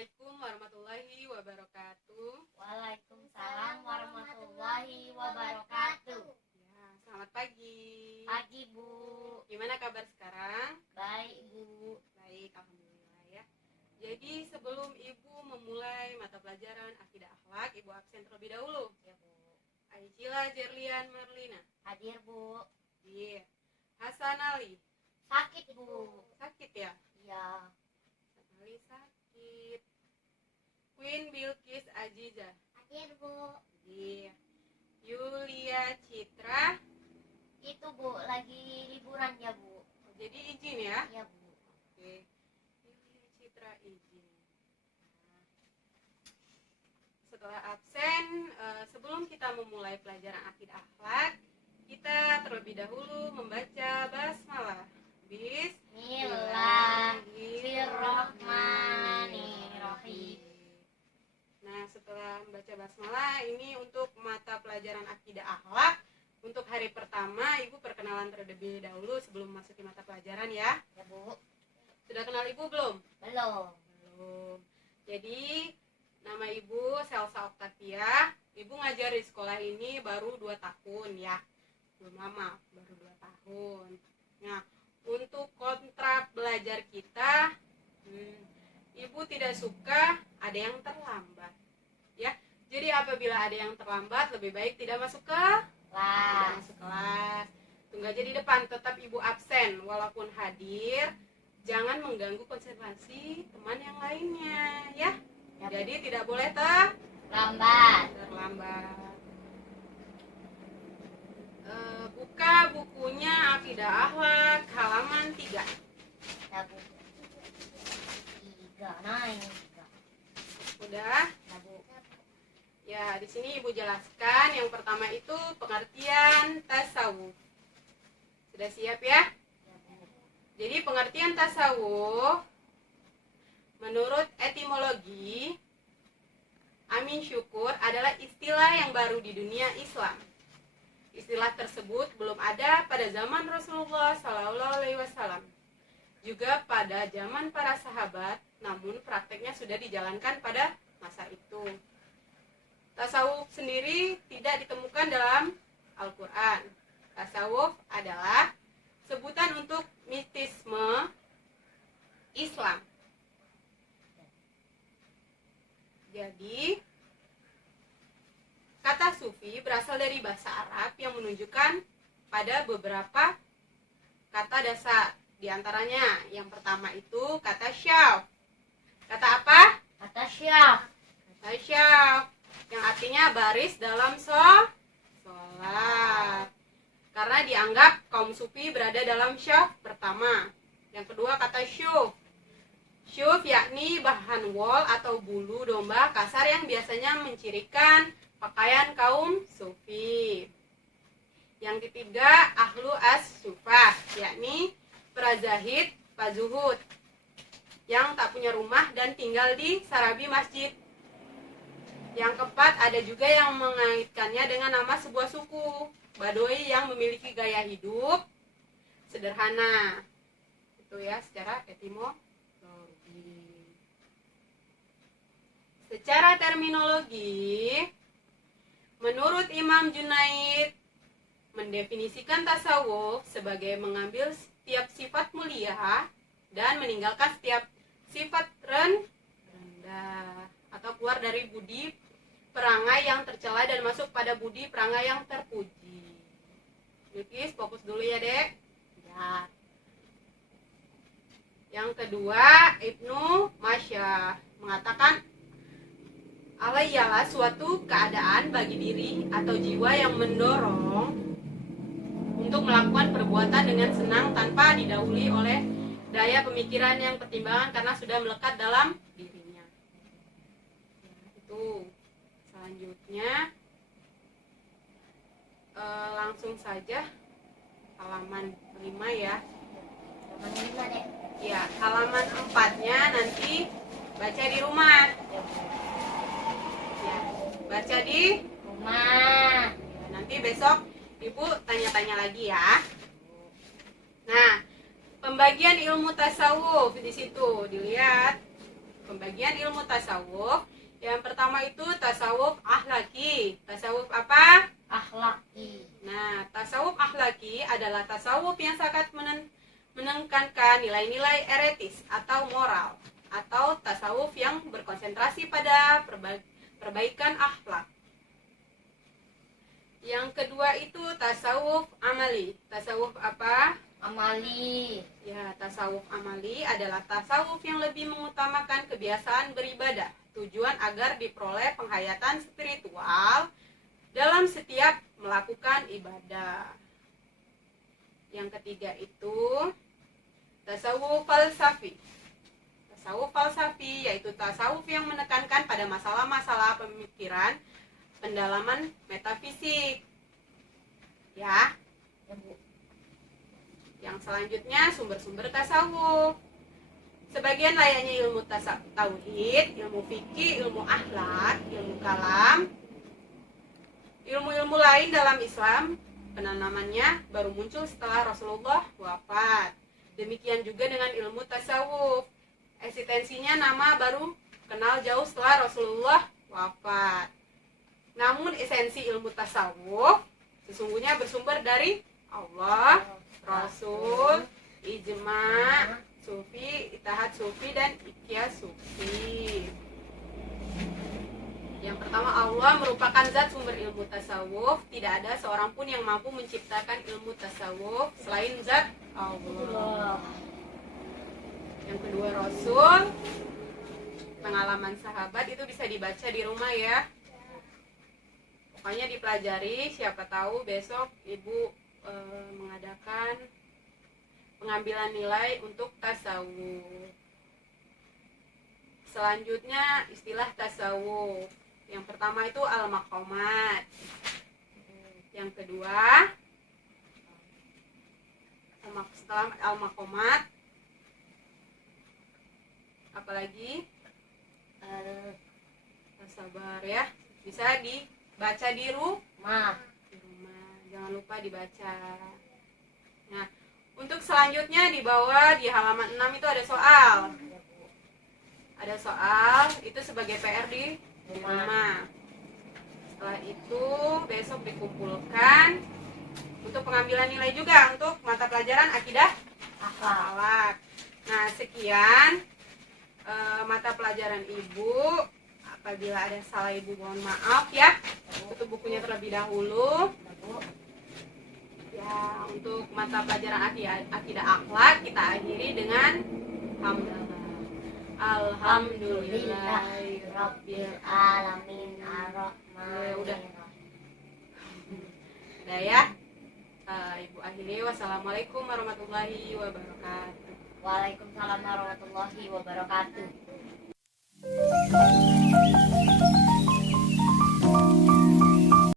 Assalamualaikum warahmatullahi wabarakatuh. Waalaikumsalam warahmatullahi wabarakatuh. Ya, selamat pagi. Pagi Bu. Gimana kabar sekarang? Baik Bu. Baik, alhamdulillah ya. Jadi sebelum Ibu memulai mata pelajaran akidah akhlak, Ibu absen terlebih dahulu. Ya Bu. Aicila Jerlian Merlina. Hadir Bu. Iya. Hasan Ali. Sakit Bu. Sakit ya? Iya. Hasan Ali sakit. Queen Bilqis Aziza. Hadir Bu. Iya. Yulia Citra. Itu Bu, lagi liburan ya Bu. Jadi izin ya. Iya Bu. Oke. Yulia Citra izin. Nah, setelah absen, sebelum kita memulai pelajaran akidah akhlak, kita terlebih dahulu membaca basmalah. Bismillahirrahmanirrahim. Nah, setelah membaca basmalah, ini untuk mata pelajaran akidah akhlak. Untuk hari pertama, Ibu perkenalan terlebih dahulu sebelum masuki mata pelajaran ya. Ya Bu. Sudah kenal Ibu belum? Belum. Belum. Jadi, nama Ibu Selsa Octavia. Ibu ngajar di sekolah ini baru 2 tahun ya. Belum lama, baru 2 tahun. Nah, untuk kontrak belajar kita, Ibu tidak suka ada yang terlambat. Ya. Jadi apabila ada yang terlambat, lebih baik tidak masuk ke Kelas. kelas. Tunggu aja di depan, tetap Ibu absen walaupun hadir. Jangan mengganggu konsentrasi teman yang lainnya, ya. Ya, Bu. Jadi tidak boleh Lambat. terlambat. Buka bukunya Akidah Akhlak halaman 3. Ya Bu. 3. Nah ini 3. Udah? Ya Bu. Ya, di sini Ibu jelaskan yang pertama itu pengertian tasawuf. Sudah siap ya? Ya Bu. Jadi pengertian tasawuf menurut etimologi Amin Syukur adalah istilah yang baru di dunia Islam. Istilah tersebut belum ada pada zaman Rasulullah SAW, juga pada zaman para sahabat, namun prakteknya sudah dijalankan pada masa itu. Tasawuf sendiri tidak ditemukan dalam Al-Quran. Tasawuf adalah sebutan untuk mistisme Islam. Jadi, kata sufi berasal dari bahasa Arab yang menunjukkan pada beberapa kata dasar. Di antaranya, yang pertama itu kata syaf. Kata apa? Kata syaf. Kata syaf, yang artinya baris dalam sholat. Karena dianggap kaum sufi berada dalam syaf pertama. Yang kedua kata syuf. Syuf yakni bahan wol atau bulu domba kasar yang biasanya mencirikan pakaian kaum sufi. Yang ketiga ahlu as-sufah, yakni para zahid, pazuhud yang tak punya rumah dan tinggal di sarabi masjid. Yang keempat ada juga yang mengaitkannya dengan nama sebuah suku, Baduy, yang memiliki gaya hidup sederhana. Itu ya secara etimologi. Secara terminologi, menurut Imam Junaid mendefinisikan tasawuf sebagai mengambil setiap sifat mulia dan meninggalkan setiap sifat rendah atau keluar dari budi perangai yang tercela dan masuk pada budi perangai yang terpuji. Bilqis, fokus dulu ya Dek. Ya. Yang kedua, Ibnu Masyah mengatakan Allah ialah suatu keadaan bagi diri atau jiwa yang mendorong untuk melakukan perbuatan dengan senang tanpa didahului oleh daya pemikiran yang pertimbangan karena sudah melekat dalam dirinya. Itu. Selanjutnya langsung saja halaman 5 ya. Halaman 5 Dek. Ya, halaman 4-nya nanti baca di rumah. Ya Bu. Ya, baca di Rumah. ya, nanti besok Ibu tanya-tanya lagi ya. Nah, pembagian ilmu tasawuf di situ dilihat pembagian ilmu tasawuf. Yang pertama itu tasawuf akhlaki. Tasawuf apa? Akhlaki. Nah, tasawuf akhlaki adalah tasawuf yang sangat menekankan nilai-nilai etis atau moral, atau tasawuf yang berkonsentrasi pada perbaikan akhlak. Yang kedua itu tasawuf amali. Tasawuf apa? Amali. Ya, tasawuf amali adalah tasawuf yang lebih mengutamakan kebiasaan beribadah, tujuan agar diperoleh penghayatan spiritual dalam setiap melakukan ibadah. Yang ketiga itu tasawuf falsafi. Tasawuf falsafi yaitu tasawuf yang menekankan pada masalah-masalah pemikiran, pendalaman metafisik. Ya. Yang selanjutnya sumber-sumber tasawuf. Sebagian layaknya ilmu tauhid, ilmu fikih, ilmu akhlak, ilmu kalam, ilmu-ilmu lain dalam Islam, penanamannya baru muncul setelah Rasulullah wafat. Demikian juga dengan ilmu tasawuf. Eksistensinya nama baru kenal jauh setelah Rasulullah wafat. Namun esensi ilmu tasawuf sesungguhnya bersumber dari Allah, Rasul, ijma, sufi, itahat sufi, dan iqyas sufi. Yang pertama, Allah merupakan zat sumber ilmu tasawuf. Tidak ada seorang pun yang mampu menciptakan ilmu tasawuf selain zat Allah. Yang kedua, Rasul. Pengalaman sahabat itu bisa dibaca di rumah ya. Pokoknya dipelajari, siapa tahu besok ibu mengadakan pengambilan nilai untuk tasawuf. Selanjutnya istilah tasawuf. Yang pertama itu al-maqamat. Yang kedua, setelah al-maqamat, apalagi sabar ya, bisa dibaca di rumah. Jangan lupa dibaca. Nah, untuk selanjutnya di bawah di halaman 6 itu ada soal. Ada soal itu sebagai PR di rumah. Setelah itu besok dikumpulkan untuk pengambilan nilai juga untuk mata pelajaran akidah akhlak. Nah, sekian mata pelajaran ibu. Apabila ada salah ibu mohon maaf ya. Tutup bukunya terlebih dahulu. Ya, untuk mata pelajaran akidah akhlak kita akhiri dengan Alhamdulillahirabbil alamin udah ya. Ibu akhiri. Wassalamualaikum warahmatullahi wabarakatuh. Waalaikumsalam warahmatullahi wabarakatuh.